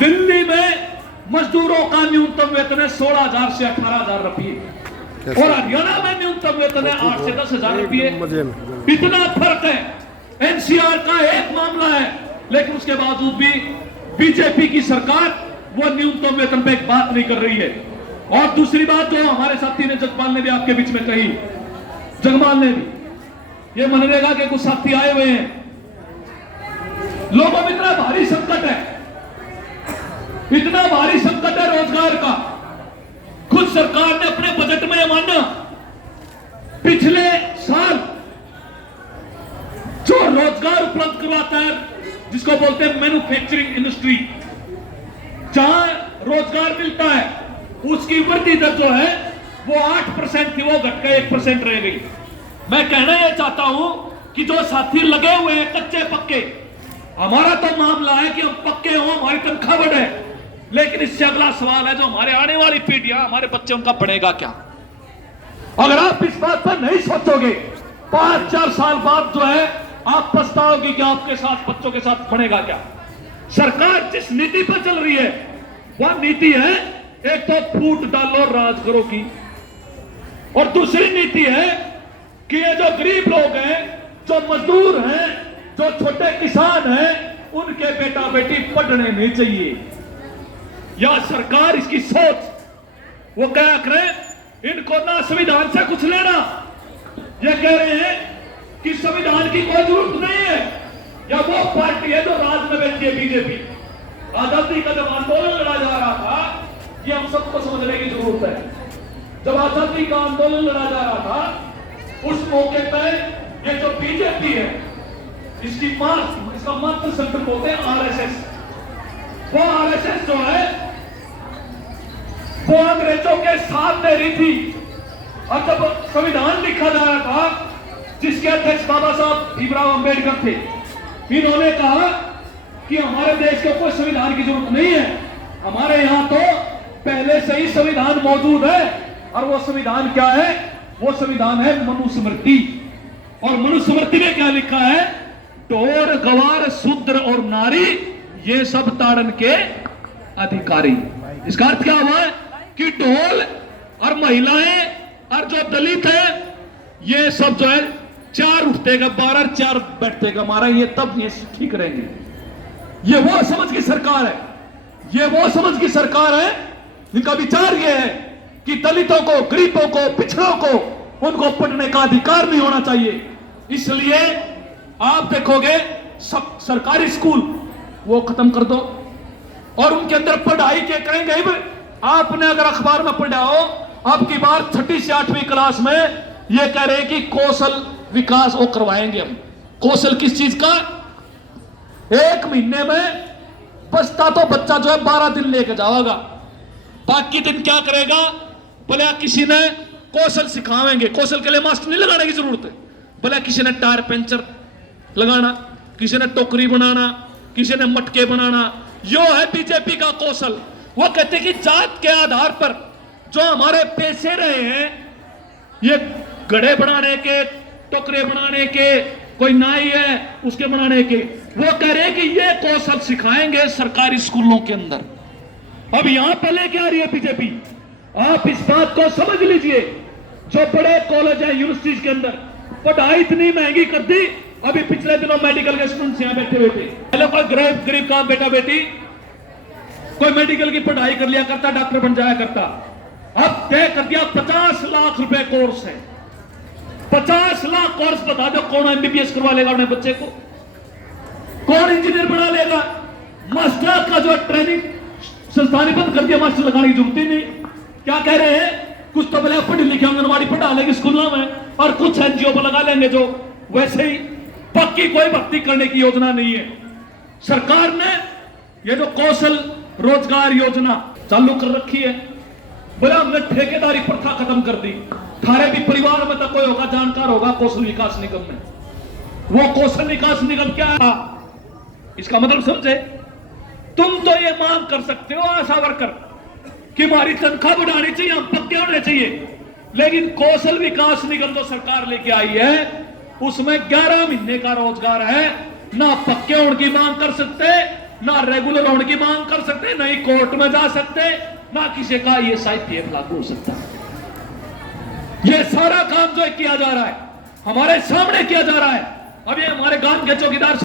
दिल्ली में मजदूरों का न्यूनतम वेतन है 16,000 से 18,000 रुपये और हरियाणा में न्यूनतम वेतन है 8 से 10,000 रुपये। इतना फर्क है। एनसीआर का एक मामला है, लेकिन उसके बावजूद भी बीजेपी की सरकार वो न्यूनतम वेतन पे एक बात नहीं कर रही है। और दूसरी बात जो हमारे साथी ने जगपाल ने भी आपके बीच में कही, जगपाल ने भी, ये मनरेगा के कुछ साथी आए हुए हैं, लोगों में इतना भारी संकट है, इतना भारी संकट है रोजगार का। खुद सरकार ने अपने बजट में माना, पिछले साल जो रोजगार उपलब्ध करवाता है, जिसको बोलते हैं मैन्युफैक्चरिंग इंडस्ट्री, जहां रोजगार मिलता है, उसकी वृद्धि दर जो है वो 8% थी, वो घटकर 1% रह गई। मैं कहना यह चाहता हूं कि जो साथी लगे हुए हैं कच्चे पक्के, हमारा तो मामला है कि हम पक्के हों, हमारी तनख्वाह बढ़े, लेकिन इससे अगला सवाल है जो हमारे आने वाली पीढ़ियां, हमारे बच्चे, उनका बढ़ेगा क्या? अगर आप इस बात पर नहीं सोचोगे, 5-4 साल बाद जो है आप पछताओगे कि आपके साथ बच्चों के साथ बढ़ेगा क्या। सरकार जिस नीति पर चल रही है वह नीति है एक तो फूट डालो राज करो की, और दूसरी नीति है कि ये जो गरीब लोग हैं, जो मजदूर हैं, जो छोटे किसान हैं, उनके बेटा बेटी पढ़ने नहीं चाहिए। या सरकार इसकी सोच वो क्या करे, इनको ना संविधान से कुछ लेना, ये कह रहे हैं कि संविधान की कोई जरूरत नहीं है, या वो पार्टी है जो राज में बैठी है बीजेपी। आजादी का जब आंदोलन लड़ा जा रहा था, ये हम सबको समझने की जरूरत है। जब आजादी का आंदोलन लड़ा जा रहा था, उस मौके पर ये जो बीजेपी है, इसका मात्र संगठन बोलते हैं आरएसएस। वो आरएसएस जो है वो अंग्रेजों के साथ दे रही थी। और जब संविधान लिखा जा रहा था, जिसके अध्यक्ष बाबा साहब भीमराव अंबेडकर थे, इन्होंने कहा कि हमारे देश को कोई संविधान की जरूरत नहीं है, हमारे यहां तो पहले से ही संविधान मौजूद है। और वो संविधान क्या है? वो संविधान है मनुस्मृति। और मनुस्मृति में क्या लिखा है? ढोर गवार शूद्र और नारी ये सब ताड़न के अधिकारी। इसका अर्थ क्या हुआ कि ढोल और महिलाएं और जो दलित है, ये सब जो है 4 उठते का 12, 4 बैठते का मारा, ये तब ये ठीक रहेंगे। ये वो समझ की सरकार है, ये वो समझ की सरकार है जिनका विचार ये है कि दलितों को, गरीबों को, पिछड़ों को, उनको पढ़ने का अधिकार नहीं होना चाहिए। इसलिए आप देखोगे सब सरकारी स्कूल वो खत्म कर दो, और उनके अंदर पढ़ाई के कहेंगे। आपने अगर अखबार में पढ़ा हो, आपकी बार 6ठी से 8वीं क्लास में ये कह रहे हैं कि कौशल विकास वो करवाएंगे हम। कौशल किस चीज का? 1 महीने में बचता तो बच्चा जो है 12 दिन लेके जाएगा, बाकी दिन क्या करेगा? भले किसी ने कौशल सिखावेंगे, कौशल के लिए मास्टर नहीं लगाने की जरूरत है, भले किसी ने टायर पंचर लगाना, किसी ने टोकरी बनाना, किसी ने मटके बनाना, यो है बीजेपी का कौशल। वो कहते कि जात के आधार पर जो हमारे पैसे रहे हैं, ये घड़े बनाने के, टोकरे बनाने के, कोई नाई है उसके बनाने के, वो कह रहे हैं कि ये कौशल सिखाएंगे सरकारी स्कूलों के अंदर। अब यहां पर लेके आ रही है बीजेपी। आप इस बात को समझ लीजिए, जो बड़े कॉलेज है, यूनिवर्सिटीज के अंदर पढ़ाई इतनी महंगी कर दी। अभी पिछले दिनों मेडिकल के स्टूडेंट्स यहां बैठे हुए थे। पहले कोई गरीब का बेटा बेटी कोई मेडिकल की पढ़ाई कर लिया करता, डॉक्टर बन जाया करता। अब तय कर दिया 50 लाख रुपए कोर्स है। 50 लाख कोर्स, बता दो कौन एमबीबीएस करवा लेगा अपने बच्चे को? कौन इंजीनियर बना लेगा? मास्टर का जो ट्रेनिंग संस्थान बंद कर दिया, मास्टर लगाने की जरूरत ही नहीं। क्या कह रहे हैं? कुछ तो भले पढ़े लिखे आंगनबाड़ी पढ़ा लेंगे स्कूलों में, और कुछ एनजीओ पर लगा लेंगे जो वैसे ही। पक्की कोई भर्ती करने की योजना नहीं है। सरकार ने ये जो कौशल रोजगार योजना चालू कर रखी है, बोले हमने ठेकेदारी प्रथा खत्म कर दी। थारे भी परिवार में तो कोई होगा, जानकार होगा कौशल विकास निगम में। वो कौशल विकास निगम क्या है? इसका मतलब समझे? तुम तो ये मांग कर सकते हो आशा वर्कर कि हमारी तनख्वाह बढ़ानी चाहिए, हम पक्के होने चाहिए, लेकिन कौशल विकास निगम जो सरकार लेके आई है उसमें 11 महीने का रोजगार है। ना पक्के होने की मांग कर सकते ना रेगुलर होने की मांग कर सकते, ना ही कोर्ट में जा सकते, ना किसी का ये साहित्य लागू हो सकता। ये सारा काम जो किया जा रहा है हमारे सामने किया जा रहा है। अब ये हमारे गांव के चौकीदार